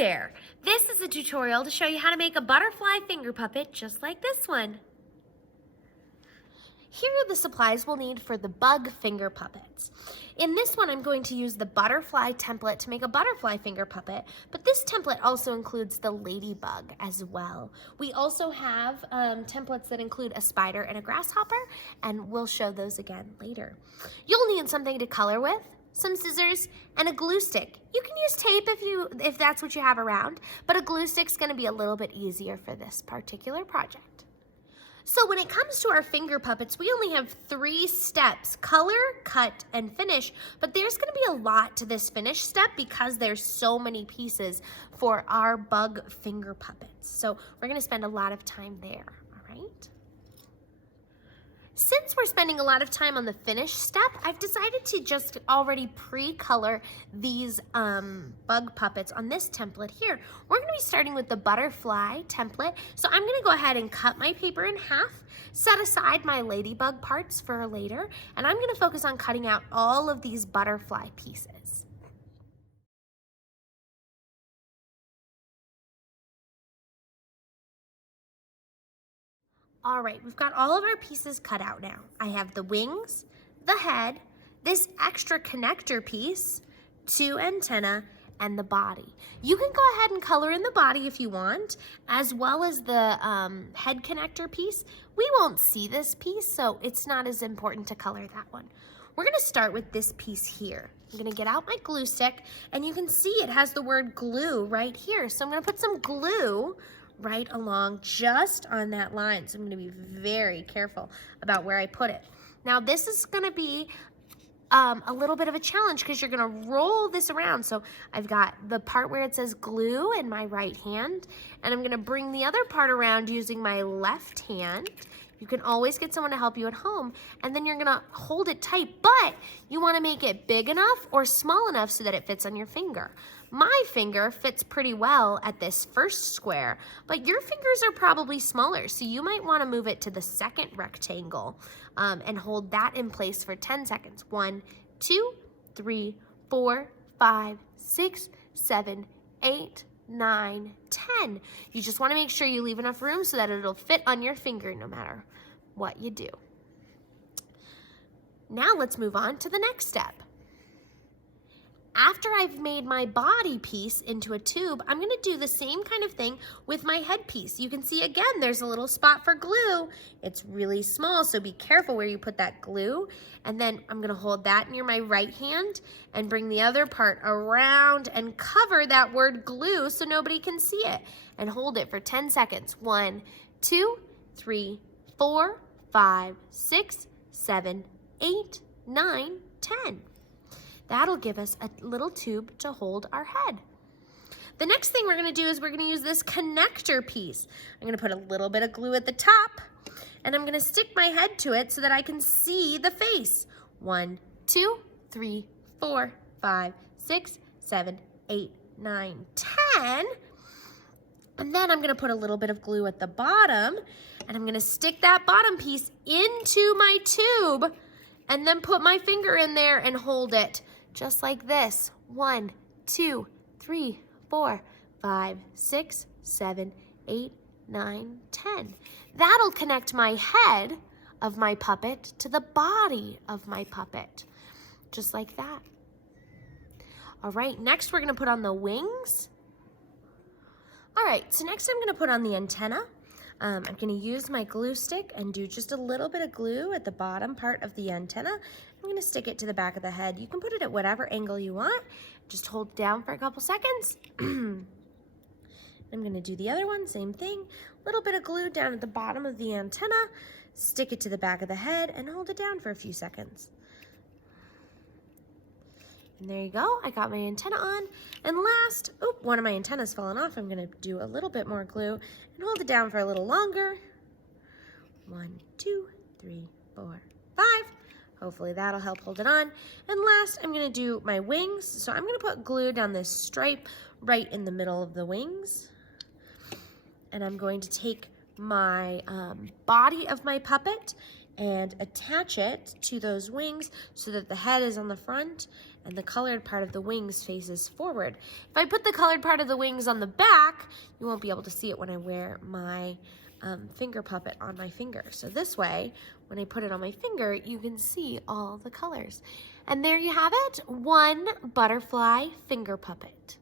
there! This is a tutorial to show you how to make a butterfly finger puppet just like this one. Here are the supplies we'll need for the bug finger puppets. In this one, I'm going to use the butterfly template to make a butterfly finger puppet, but this template also includes the ladybug as well. We also have templates that include a spider and a grasshopper, and we'll show those again later. You'll need something to color with, some scissors, and a glue stick. You can use tape if that's what you have around, but a glue stick's gonna be a little bit easier for this particular project. So when it comes to our finger puppets, we only have 3 steps: color, cut, and finish, but there's gonna be a lot to this finish step because there's so many pieces for our bug finger puppets. So we're gonna spend a lot of time there, all right? Since we're spending a lot of time on the finish step, I've decided to just already pre-color these bug puppets on this template here. We're gonna be starting with the butterfly template. So I'm gonna go ahead and cut my paper in half, set aside my ladybug parts for later, and I'm gonna focus on cutting out all of these butterfly pieces. All right, we've got all of our pieces cut out now. I have the wings, the head, this extra connector piece, 2 antennae, and the body. You can go ahead and color in the body if you want, as well as the head connector piece. We won't see this piece, so it's not as important to color that one. We're gonna start with this piece here. I'm gonna get out my glue stick, and you can see it has the word glue right here. So I'm gonna put some glue right along just on that line. So I'm gonna be very careful about where I put it. Now this is gonna be a little bit of a challenge because you're gonna roll this around. So I've got the part where it says glue in my right hand, and I'm gonna bring the other part around using my left hand. You can always get someone to help you at home, and then you're gonna hold it tight, but you wanna make it big enough or small enough so that it fits on your finger. My finger fits pretty well at this first square, but your fingers are probably smaller, so you might wanna move it to the second rectangle and hold that in place for 10 seconds. 1, 2, 3, 4, 5, 6, 7, 8, 9, 10. You just wanna make sure you leave enough room so that it'll fit on your finger no matter what you do. Now let's move on to the next step. After I've made my body piece into a tube, I'm gonna do the same kind of thing with my head piece. You can see again, there's a little spot for glue. It's really small, so be careful where you put that glue. And then I'm gonna hold that near my right hand and bring the other part around and cover that word glue so nobody can see it. And hold it for 10 seconds. 1, 2, 3, 4, 5, 6, 7, 8, 9, 10. That'll give us a little tube to hold our head. The next thing we're gonna do is we're gonna use this connector piece. I'm gonna put a little bit of glue at the top, and I'm gonna stick my head to it so that I can see the face. 1, 2, 3, 4, 5, 6, 7, 8, 9, 10. And then I'm gonna put a little bit of glue at the bottom, and I'm gonna stick that bottom piece into my tube, and then put my finger in there and hold it. Just like this. 1, 2, 3, 4, 5, 6, 7, 8, 9, 10. That'll connect my head of my puppet to the body of my puppet. Just like that. All right, next we're gonna put on the wings. All right, so next I'm gonna put on the antenna. I'm gonna use my glue stick and do just a little bit of glue at the bottom part of the antenna. I'm gonna stick it to the back of the head. You can put it at whatever angle you want. Just hold it down for a couple seconds. I'm gonna do the other one, same thing. A little bit of glue down at the bottom of the antenna, stick it to the back of the head, and hold it down for a few seconds. And there you go, I got my antenna on. And last, one of my antennas fallen off. I'm gonna do a little bit more glue and hold it down for a little longer. 1, 2, 3, 4, 5. Hopefully that'll help hold it on. And last, I'm gonna do my wings. So I'm gonna put glue down this stripe right in the middle of the wings. And I'm going to take my body of my puppet and attach it to those wings so that the head is on the front and the colored part of the wings faces forward. If I put the colored part of the wings on the back, you won't be able to see it when I wear my finger puppet on my finger. So this way, when I put it on my finger, you can see all the colors. And there you have it, one butterfly finger puppet.